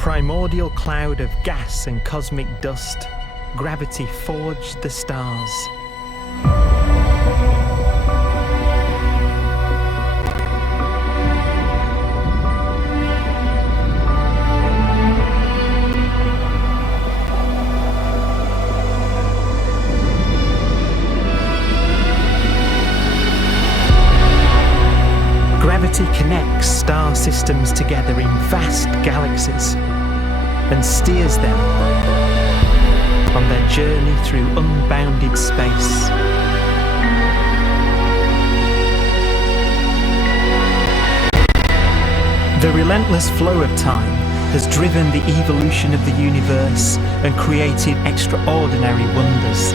primordial cloud of gas and cosmic dust, gravity forged the stars. Gravity connects star systems together in vast galaxies and steers them on their journey through unbounded space. The relentless flow of time has driven the evolution of the universe and created extraordinary wonders.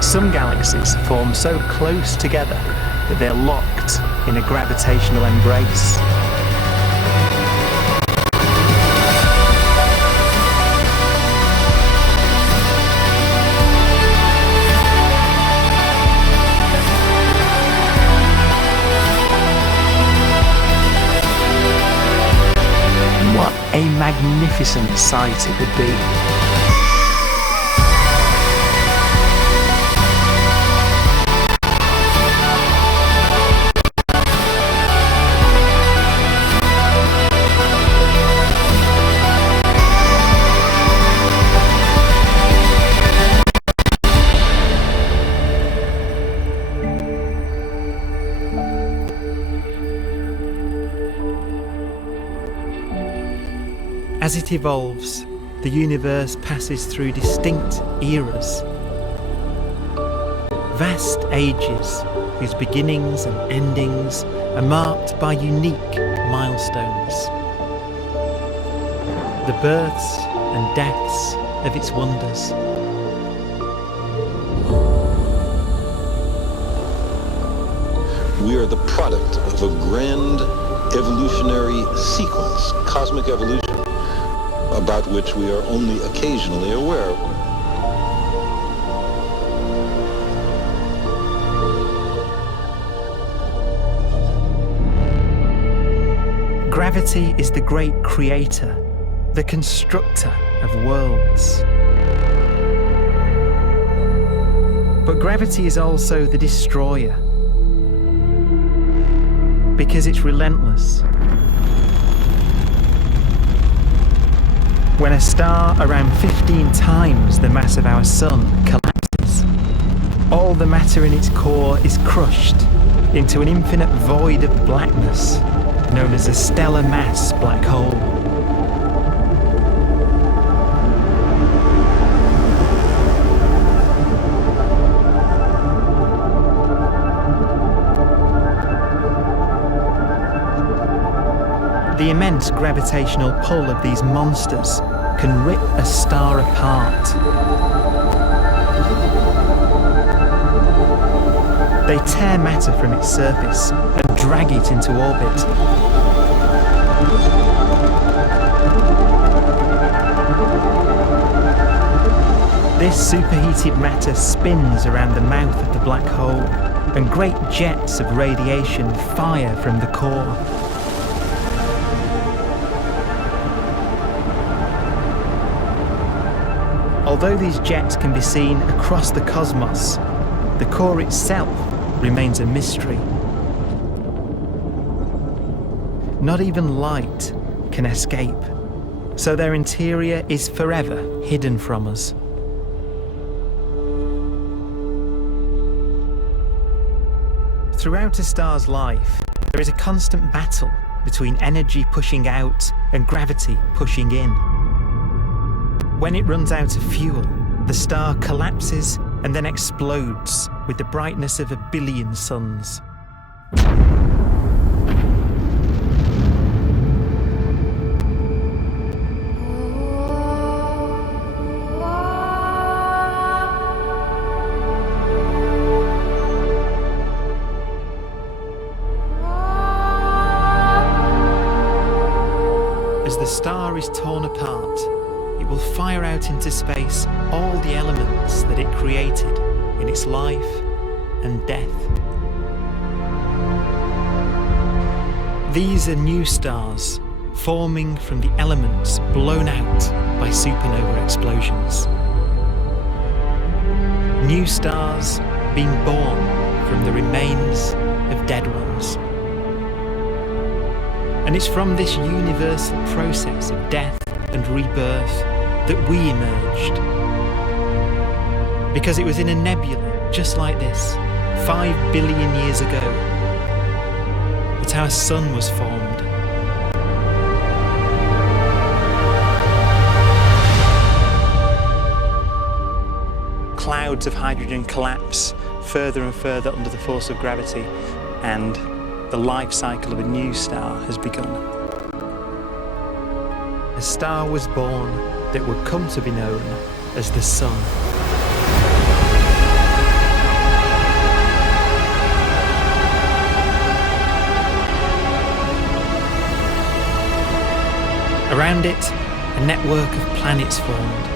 Some galaxies form so close together that they're locked in a gravitational embrace. What a magnificent sight it would be. As it evolves, the universe passes through distinct eras. Vast ages whose beginnings and endings are marked by unique milestones. The births and deaths of its wonders. We are the product of a grand evolutionary sequence, cosmic evolution, about which we are only occasionally aware. Gravity is the great creator, the constructor of worlds. But gravity is also the destroyer, because it's relentless. When a star around 15 times the mass of our Sun collapses, all the matter in its core is crushed into an infinite void of blackness known as a stellar mass black hole. The immense gravitational pull of these monsters can rip a star apart. They tear matter from its surface and drag it into orbit. This superheated matter spins around the mouth of the black hole, and great jets of radiation fire from the core. Although these jets can be seen across the cosmos, the core itself remains a mystery. Not even light can escape, so their interior is forever hidden from us. Throughout a star's life, there is a constant battle between energy pushing out and gravity pushing in. When it runs out of fuel, the star collapses and then explodes with the brightness of 1 billion suns. As the star is torn apart, it will fire out into space all the elements that it created in its life and death. These are new stars forming from the elements blown out by supernova explosions. New stars being born from the remains of dead ones. And it's from this universal process of death and rebirth that we emerged. Because it was in a nebula just like this, 5 billion years ago, that our sun was formed. Clouds of hydrogen collapse further and further under the force of gravity, and the life cycle of a new star has begun. A star was born that would come to be known as the Sun. Around it, a network of planets formed.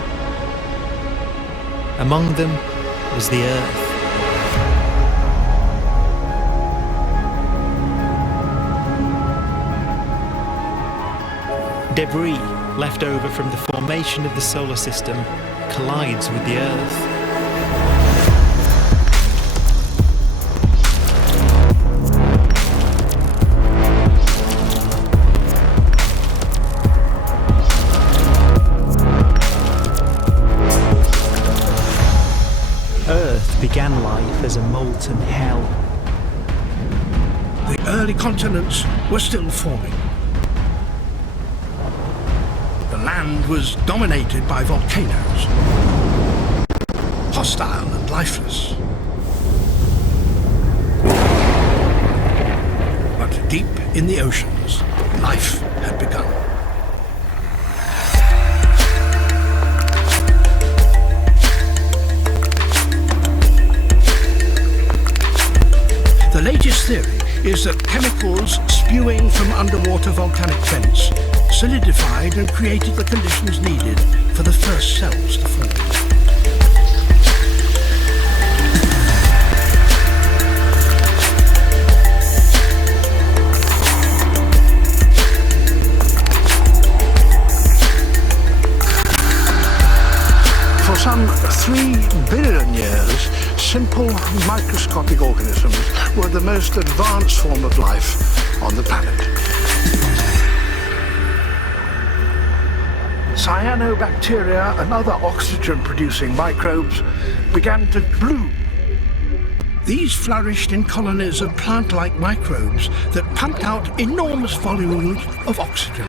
Among them was the Earth. Debris left over from the formation of the solar system collides with the Earth. Earth began life as a molten hell. The early continents were still forming. The land was dominated by volcanoes, hostile and lifeless. But deep in the oceans, life had begun. The latest theory is that chemicals spewing from underwater volcanic vents solidified and created the conditions needed for the first cells to form. For some 3 billion years, simple microscopic organisms were the most advanced form of life on the planet. Cyanobacteria and other oxygen-producing microbes began to bloom. These flourished in colonies of plant-like microbes that pumped out enormous volumes of oxygen.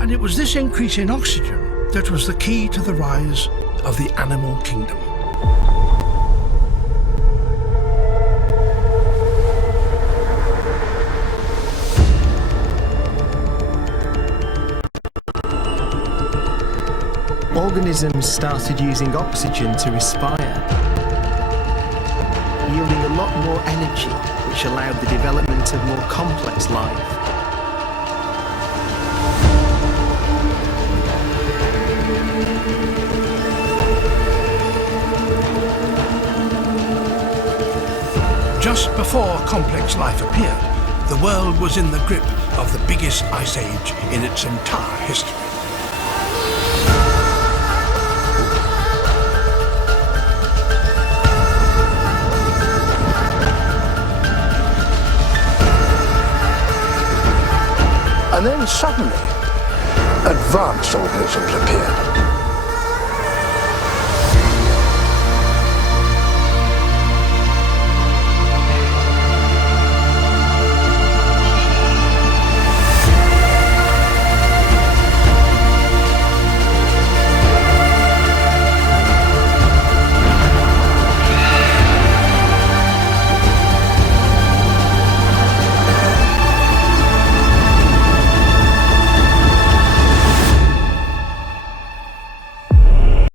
And it was this increase in oxygen that was the key to the rise of the animal kingdom. Organisms started using oxygen to respire, yielding a lot more energy, which allowed the development of more complex life. Just before complex life appeared, the world was in the grip of the biggest ice age in its entire history. And then suddenly, advanced organisms appeared.